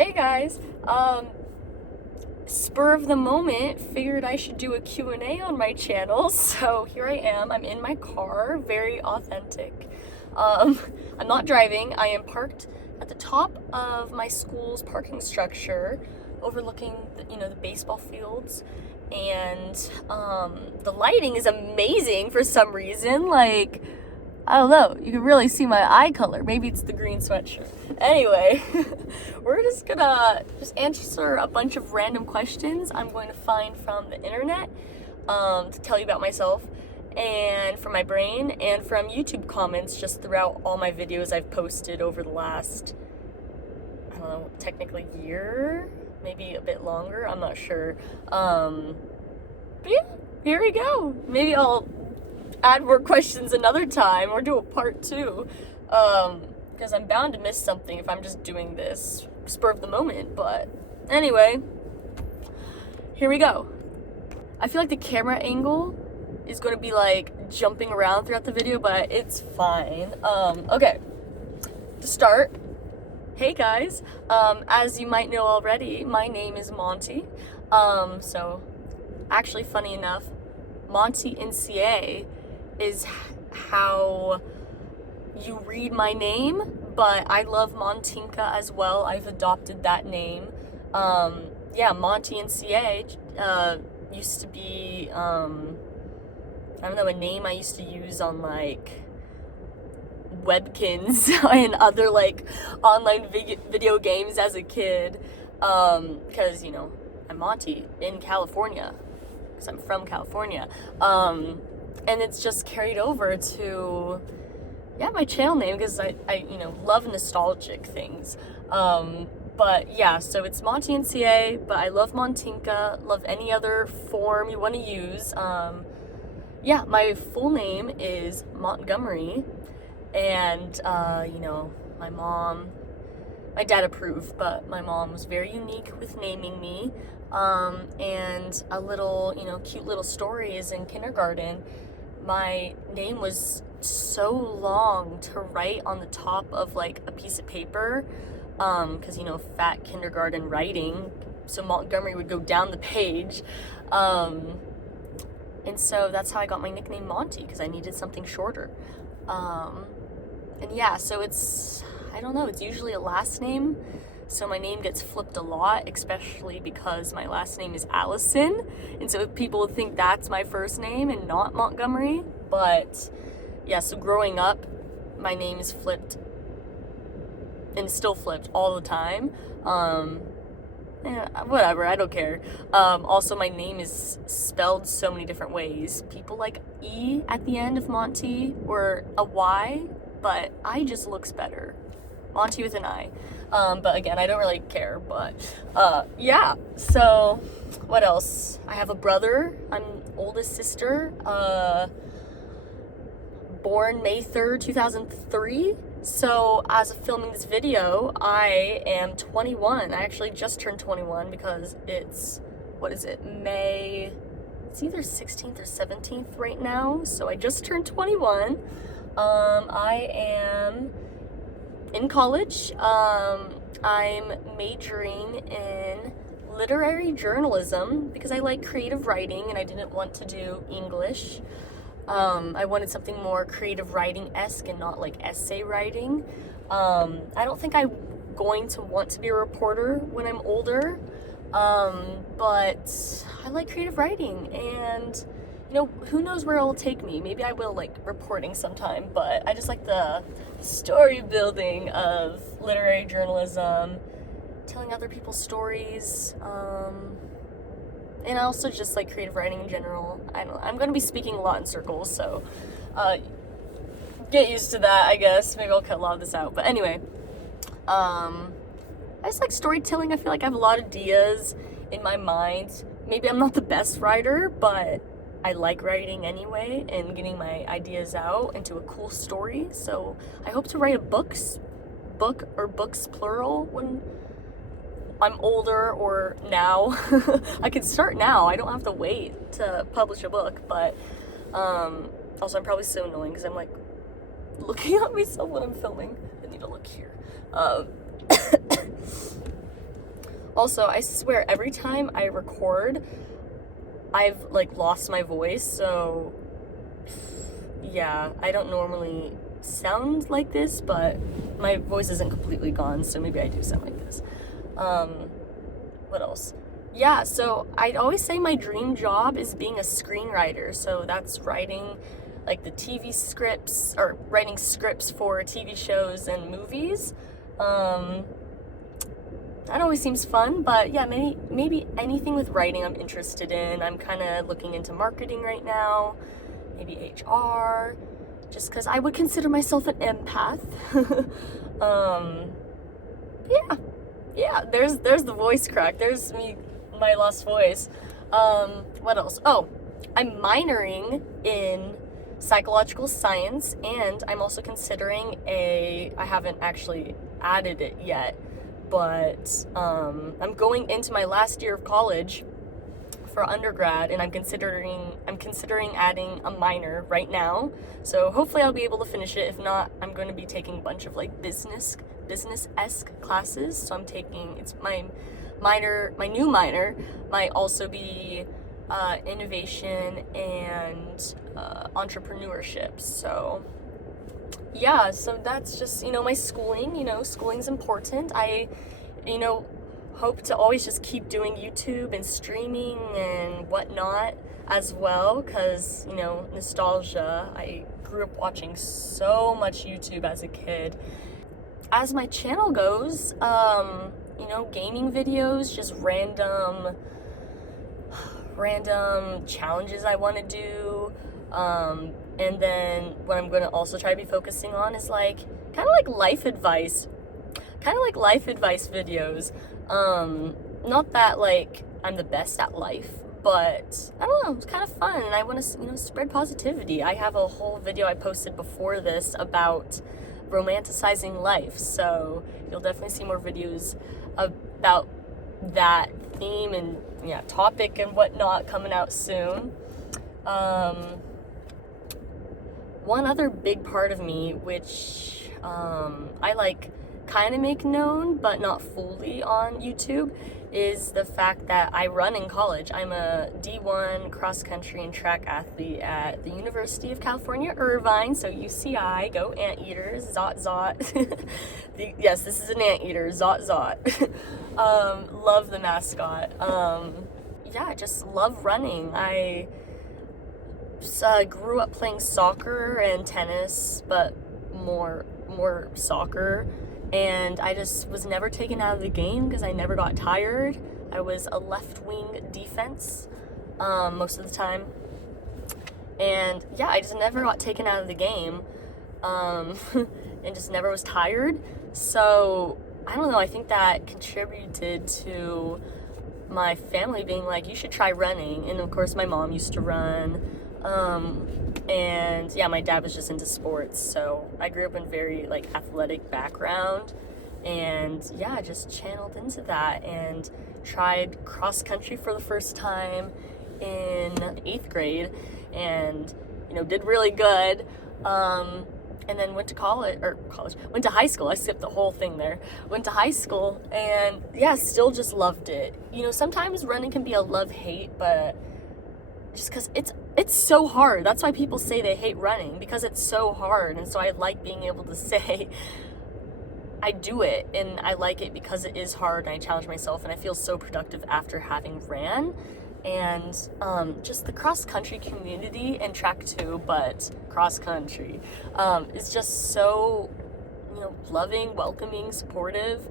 Hey guys, spur of the moment, figured I should do a Q&A on my channel, so here I am. I'm in my car, very authentic. I'm not driving. I am parked at the top of my school's parking structure, overlooking the baseball fields, and the lighting is amazing for some reason. Like, I don't know, you can really see my eye color. Maybe it's the green sweatshirt. Anyway, we're just gonna answer a bunch of random questions I'm going to find from the internet to tell you about myself, and from my brain, and from YouTube comments just throughout all my videos I've posted over the last, I don't know, technically year, maybe a bit longer, I'm not sure. But yeah, here we go. Maybe I'll add more questions another time or do a part 2, because I'm bound to miss something if I'm just doing this spur of the moment. But anyway, here we go. I feel like the camera angle is going to be like jumping around throughout the video, but it's fine. Okay, to start, hey guys, as you might know already, my name is Monti. So actually, funny enough, Montiinca is how you read my name, but I love Montiinca as well. I've adopted that name. Yeah, Montiinca used to be, I don't know, a name I used to use on like Webkins and other like online video games as a kid, because I'm Monty in California, because I'm from California. And it's just carried over to, my channel name, because I love nostalgic things. But yeah, so it's Montiinca, but I love Montiinca, love any other form you want to use. Yeah, my full name is Montgomery, and, my dad approved, but my mom was very unique with naming me. And a little, cute little story is in kindergarten, my name was so long to write on the top of like a piece of paper, because fat kindergarten writing, so Montgomery would go down the page, and so that's how I got my nickname Monty, because I needed something shorter. And yeah, so it's, I don't know, it's usually a last name, so my name gets flipped a lot, especially because my last name is Allison, and so people would think that's my first name and not Montgomery. But yeah, so growing up, my name is flipped, and still flipped all the time. Whatever, I don't care. Also, my name is spelled so many different ways. People like E at the end of Monty or a Y, but I just looks better. Monty with an I. But again, I don't really care, but yeah, so what else? I have a brother. I'm oldest sister, born May 3rd, 2003. So as of filming this video, I am 21. I actually just turned 21 because it's, May, it's either 16th or 17th right now. So I just turned 21. I am in college. I'm majoring in literary journalism because I like creative writing and I didn't want to do English. I wanted something more creative writing-esque and not like essay writing. I don't think I'm going to want to be a reporter when I'm older, but I like creative writing, and who knows where it'll take me. Maybe I will like reporting sometime, but I just like the story building of literary journalism, telling other people's stories, and I also just like creative writing in general. I don't know, I'm going to be speaking a lot in circles, so get used to that, I guess. Maybe I'll cut a lot of this out, but anyway, I just like storytelling. I feel like I have a lot of ideas in my mind. Maybe I'm not the best writer, but I like writing anyway and getting my ideas out into a cool story. So I hope to write a book or books plural when I'm older, or now. I could start now. I don't have to wait to publish a book, but also I'm probably so annoying because I'm like looking at myself when I'm filming. I need to look here. Also, I swear every time I record, I've like lost my voice, so yeah, I don't normally sound like this, but my voice isn't completely gone, so maybe I do sound like this. What else? Yeah, so I'd always say my dream job is being a screenwriter. So that's writing like the TV scripts or writing scripts for TV shows and movies. That always seems fun, but yeah, maybe anything with writing I'm interested in. I'm kind of looking into marketing right now, maybe HR, just because I would consider myself an empath. Yeah, yeah. There's the voice crack. There's me, my lost voice. What else? Oh, I'm minoring in psychological science, and I'm also considering I haven't actually added it yet, but I'm going into my last year of college for undergrad, and I'm considering adding a minor right now. So hopefully I'll be able to finish it. If not, I'm going to be taking a bunch of like business-esque classes. So it's my new minor might also be innovation and entrepreneurship. So yeah, so that's just, my schooling. Schooling's important. I hope to always just keep doing YouTube and streaming and whatnot as well, because nostalgia. I grew up watching so much YouTube as a kid. As my channel goes, gaming videos, just random challenges I want to do, and then what I'm going to also try to be focusing on is kind of like life advice videos. Not that I'm the best at life, but I don't know, it's kind of fun, and I want to spread positivity. I have a whole video I posted before this about romanticizing life, so you'll definitely see more videos about that theme and topic and whatnot coming out soon. One other big part of me, which I kind of make known but not fully on YouTube, is the fact that I run in college. I'm a D1 cross country and track athlete at the University of California, Irvine, so UCI, go anteaters, zot zot. Yes, this is an anteater, zot zot. Love the mascot. Yeah, I just love running. I grew up playing soccer and tennis, but more soccer. And I just was never taken out of the game because I never got tired. I was a left-wing defense most of the time. And yeah, I just never got taken out of the game and just never was tired. So I don't know, I think that contributed to my family being like, you should try running. And of course, my mom used to run. And yeah, my dad was just into sports, so I grew up in very athletic background, and yeah, I just channeled into that and tried cross country for the first time in 8th grade, and did really good. And then went to went to high school. I skipped the whole thing there. Went to high school, and yeah, still just loved it. Sometimes running can be a love-hate, but just because it's so hard. That's why people say they hate running, because it's so hard. And so I like being able to say I do it, and I like it because it is hard, and I challenge myself, and I feel so productive after having ran. And just the cross country community, and track too, but cross country is just so loving, welcoming, supportive.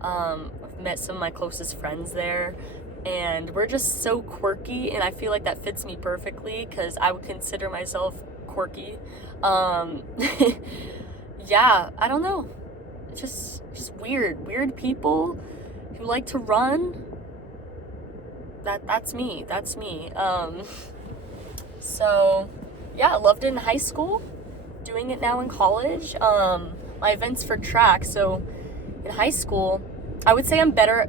I've met some of my closest friends there, and we're just so quirky, and I feel like that fits me perfectly because I would consider myself quirky. Yeah, I don't know, just weird people who like to run. That's me. So yeah, I loved it in high school, doing it now in college. My events for track, so in high school I'd say I'm better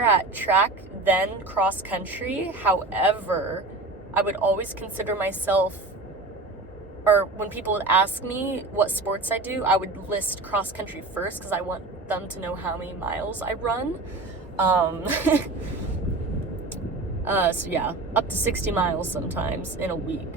at track than cross country. However, I would always consider myself or when people would ask me what sports I do, I would list cross country first because I want them to know how many miles I run. So yeah, up to 60 miles sometimes in a week.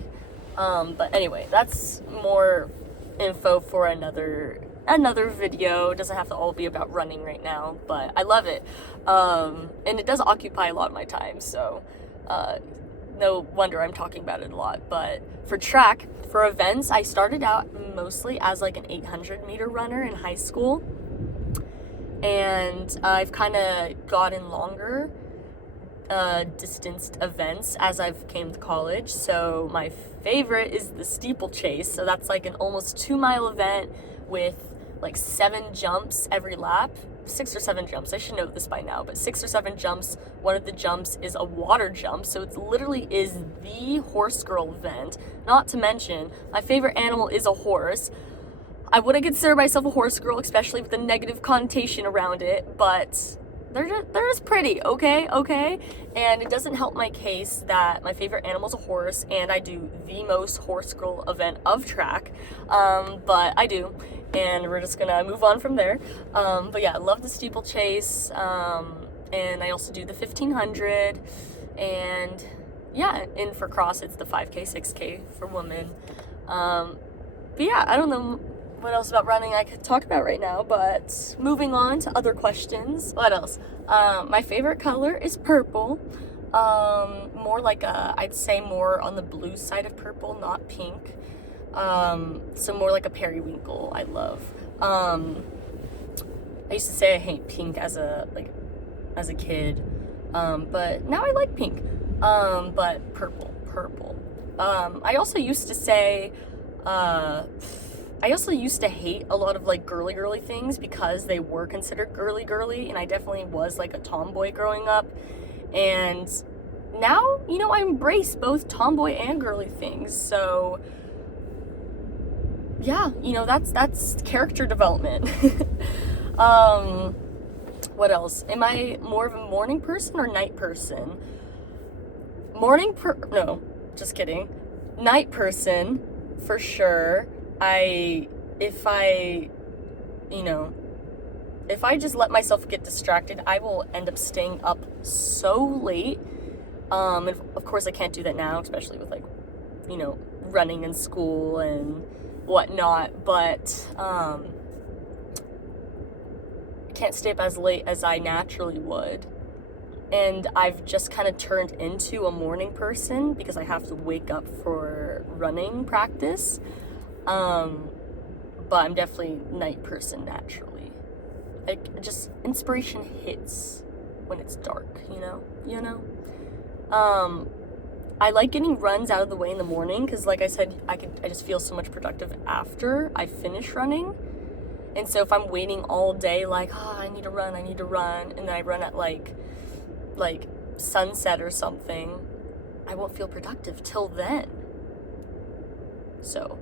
But anyway, that's more info for another video. It doesn't have to all be about running right now, but I love it. And it does occupy a lot of my time, so no wonder I'm talking about it a lot. But for track, for events, I started out mostly as like an 800-meter runner in high school, and I've kind of gotten longer distanced events as I've came to college. So my favorite is the steeplechase. So that's like an almost 2-mile event with like 7 jumps every lap. 6 or 7 jumps. I should know this by now, but 6 or 7 jumps. One of the jumps is a water jump, so it literally is the horse girl event. Not to mention, my favorite animal is a horse. I wouldn't consider myself a horse girl, especially with the negative connotation around it, but they're just pretty, okay? And it doesn't help my case that my favorite animal is a horse, and I do the most horse girl event of track, but I do, and we're just gonna move on from there. But yeah, I love the steeplechase, and I also do the 1500, and yeah, and for cross, it's the 5K, 6K for women. But yeah, I don't know what else about running I could talk about right now, but moving on to other questions. What else? My favorite color is purple. More like I'd say more on the blue side of purple, not pink. So more like a periwinkle I love. I used to say I hate pink as a kid, but now I like pink. But purple. I also used to say, I also used to hate a lot of like girly things because they were considered girly, and I definitely was like a tomboy growing up. And now, you know, I embrace both tomboy and girly things. So yeah, you know, that's character development. What else? Am I more of a morning person or night person? No, just kidding. Night person for sure. If I just let myself get distracted, I will end up staying up so late. And of course I can't do that now, especially with like, you know, running in school and whatnot, but I can't stay up as late as I naturally would. And I've just kind of turned into a morning person because I have to wake up for running practice. But I'm definitely a night person naturally. Like, just inspiration hits when it's dark, you know? I like getting runs out of the way in the morning because, like I said, I just feel so much productive after I finish running. And so if I'm waiting all day, like, I need to run, and then I run at like sunset or something, I won't feel productive till then. So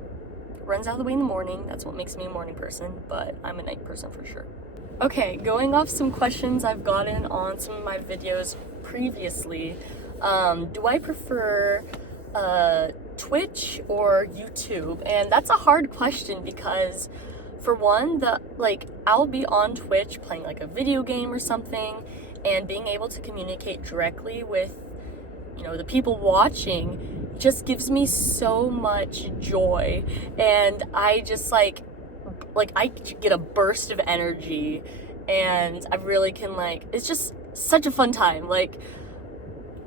runs out of the way in the morning. That's what makes me a morning person, but I'm a night person for sure. Okay, going off some questions I've gotten on some of my videos previously, do I prefer Twitch or YouTube? And that's a hard question because, for one, I'll be on Twitch playing like a video game or something, and being able to communicate directly with, you know, the people watching just gives me so much joy, and I just like I get a burst of energy, and I really can it's just such a fun time. Like,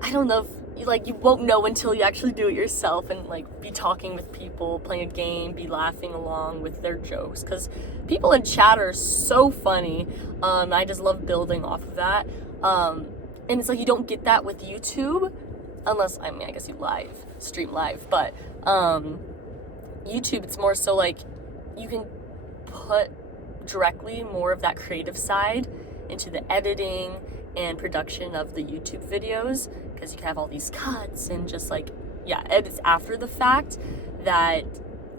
I don't know if you won't know until you actually do it yourself and be talking with people, playing a game, be laughing along with their jokes, because people in chat are so funny. I just love building off of that. And it's you don't get that with YouTube, unless, I guess you stream live, but YouTube, it's more so you can put directly more of that creative side into the editing and production of the YouTube videos, because you can have all these cuts and just edits after the fact that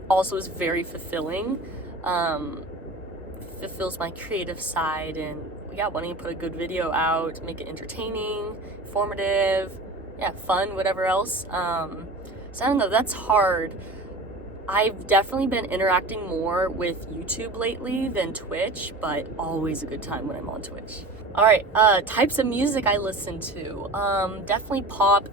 also is very fulfilling. Fulfills my creative side, and wanting to put a good video out, make it entertaining, informative, fun, whatever else. So I don't know, that's hard. I've definitely been interacting more with YouTube lately than Twitch, but always a good time when I'm on Twitch. All right, types of music I listen to. Definitely pop,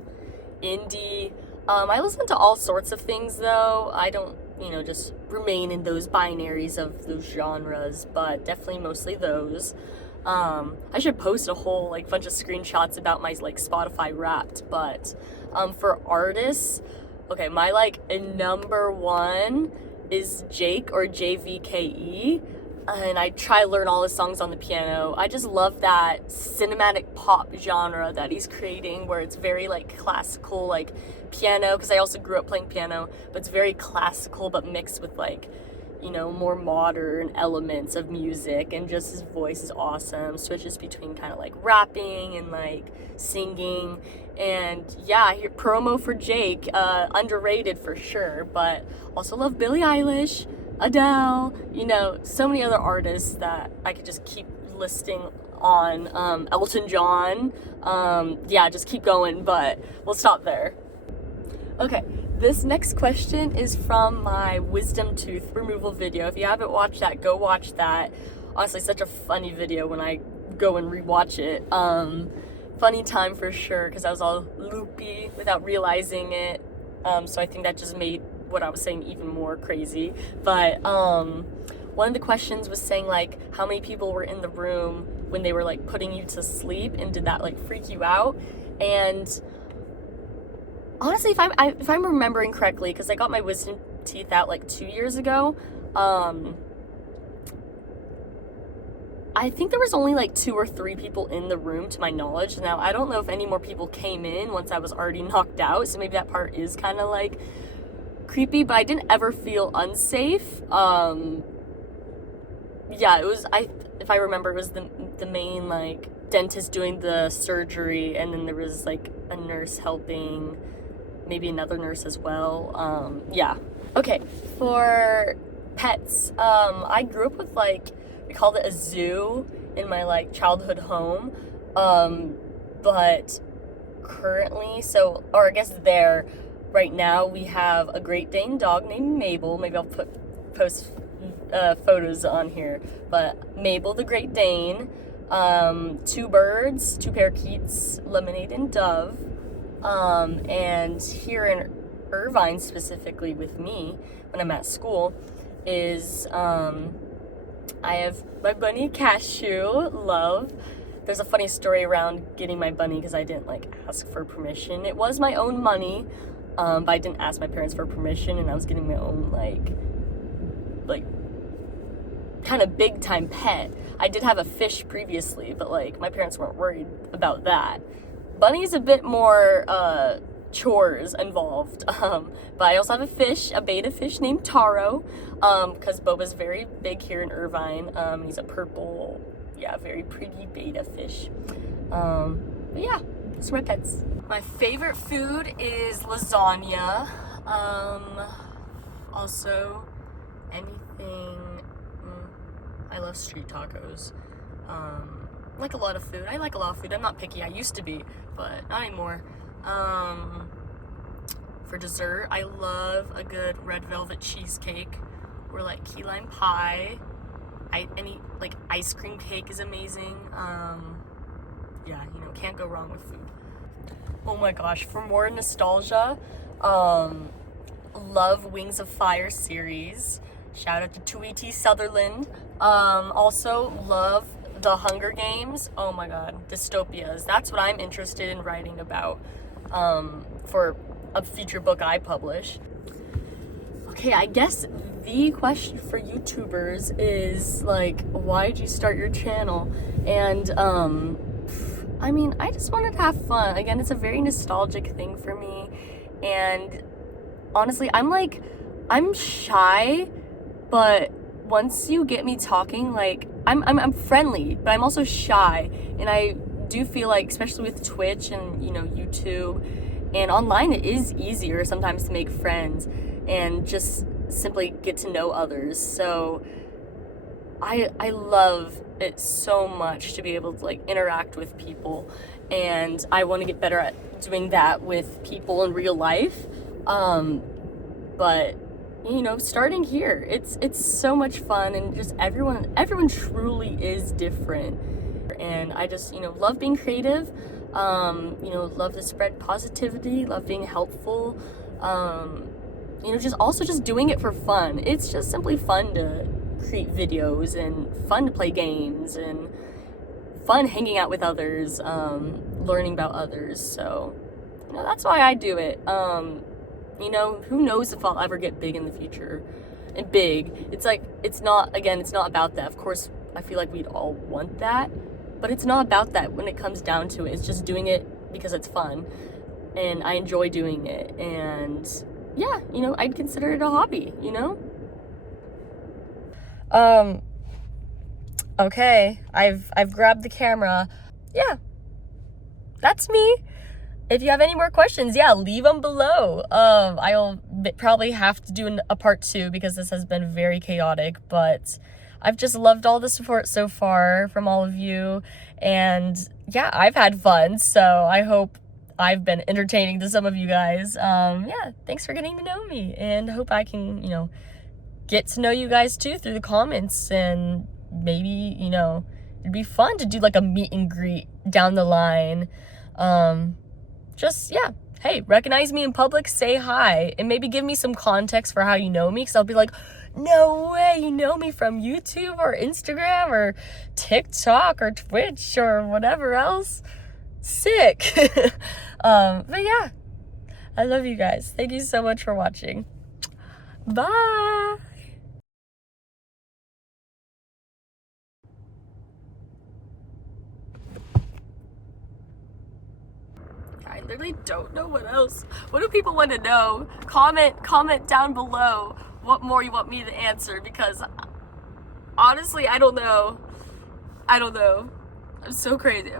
indie. I listen to all sorts of things though. I don't, just remain in those binaries of those genres, but definitely mostly those. I should post a whole bunch of screenshots about my Spotify Wrapped, but for artists, okay, my number one is Jake or JVKE, and I try to learn all his songs on the piano. I just love that cinematic pop genre that he's creating, where it's very classical piano, because I also grew up playing piano, but it's very classical but mixed with more modern elements of music, and just his voice is awesome. Switches between kind of rapping and singing, and yeah, here promo for Jake, underrated for sure, but also love Billie Eilish, Adele, so many other artists that I could just keep listing on, Elton John, yeah, just keep going, but we'll stop there. Okay, this next question is from my wisdom tooth removal video. If you haven't watched that, go watch that. Honestly, such a funny video when I go and rewatch it. Funny time for sure, because I was all loopy without realizing it. So I think that just made what I was saying even more crazy. But one of the questions was saying how many people were in the room when they were putting you to sleep, and did that freak you out? And honestly, if I'm remembering correctly, because I got my wisdom teeth out 2 years ago, I think there was only 2 or 3 people in the room to my knowledge. Now, I don't know if any more people came in once I was already knocked out, so maybe that part is kind of creepy, but I didn't ever feel unsafe. Yeah, it was, if I remember, it was the main dentist doing the surgery, and then there was a nurse helping, maybe another nurse as well. Yeah. Okay, for pets, I grew up with we called it a zoo in my childhood home, but currently, right now we have a Great Dane dog named Mabel. Maybe I'll post photos on here, but Mabel the Great Dane, 2 birds, 2 parakeets, Lemonade and Dove, and here in Irvine, specifically with me when I'm at school, is I have my bunny Cashew, Love. There's a funny story around getting my bunny, because I didn't ask for permission. It was my own money, but I didn't ask my parents for permission, and I was getting my own kind of big time pet. I did have a fish previously, but my parents weren't worried about that. Bunny's a bit more chores involved, but I also have a fish, a beta fish named Taro, because Boba's very big here in Irvine. He's a purple, yeah, very pretty beta fish. But yeah, those are my pets. My favorite food is lasagna. Also anything, I love street tacos. Like a lot of food. I like a lot of food. I'm not picky. I used to be, but not anymore. For dessert, I love a good red velvet cheesecake, or key lime pie. Any ice cream cake is amazing. Yeah, can't go wrong with food. Oh my gosh, for more nostalgia, love Wings of Fire series. Shout out to Tweety Sutherland. Also love The Hunger Games. Oh my god, dystopias. That's what I'm interested in writing about, for a future book I publish. Okay, I guess the question for YouTubers is why did you start your channel? And I mean, I just wanted to have fun. Again, it's a very nostalgic thing for me, and honestly, I'm shy, but once you get me talking, I'm friendly, but I'm also shy, and I do feel especially with Twitch and YouTube and online, it is easier sometimes to make friends and just simply get to know others. So I love it so much to be able to interact with people, and I want to get better at doing that with people in real life. But you know, starting here. It's so much fun, and just everyone truly is different. And I just, you know, love being creative. You know, love to spread positivity, love being helpful. You know, just doing it for fun. It's just simply fun to create videos and fun to play games and fun hanging out with others, learning about others. So, you know, that's why I do it. You know, who knows if I'll ever get big in the future. And big, it's like, it's not about that. Of course, I feel like we'd all want that, but it's not about that when it comes down to it. It's just doing it because it's fun and I enjoy doing it. And yeah, you know, I'd consider it a hobby, you know? Okay, I've grabbed the camera. Yeah, that's me. If you have any more questions, yeah, leave them below. I'll probably have to do a part 2 because this has been very chaotic, but I've just loved all the support so far from all of you. And yeah, I've had fun, so I hope I've been entertaining to some of you guys. Yeah, thanks for getting to know me, and I hope I can, you know, get to know you guys too through the comments, and maybe, you know, it'd be fun to do like a meet and greet down the line. Just, yeah, hey, recognize me in public, say hi, and maybe give me some context for how you know me, because I'll be like, no way, you know me from YouTube or Instagram or TikTok or Twitch or whatever else. Sick. But yeah, I love you guys. Thank you so much for watching. Bye. I literally don't know what else. What do people want to know? Comment down below what more you want me to answer, because honestly, I don't know. I'm so crazy.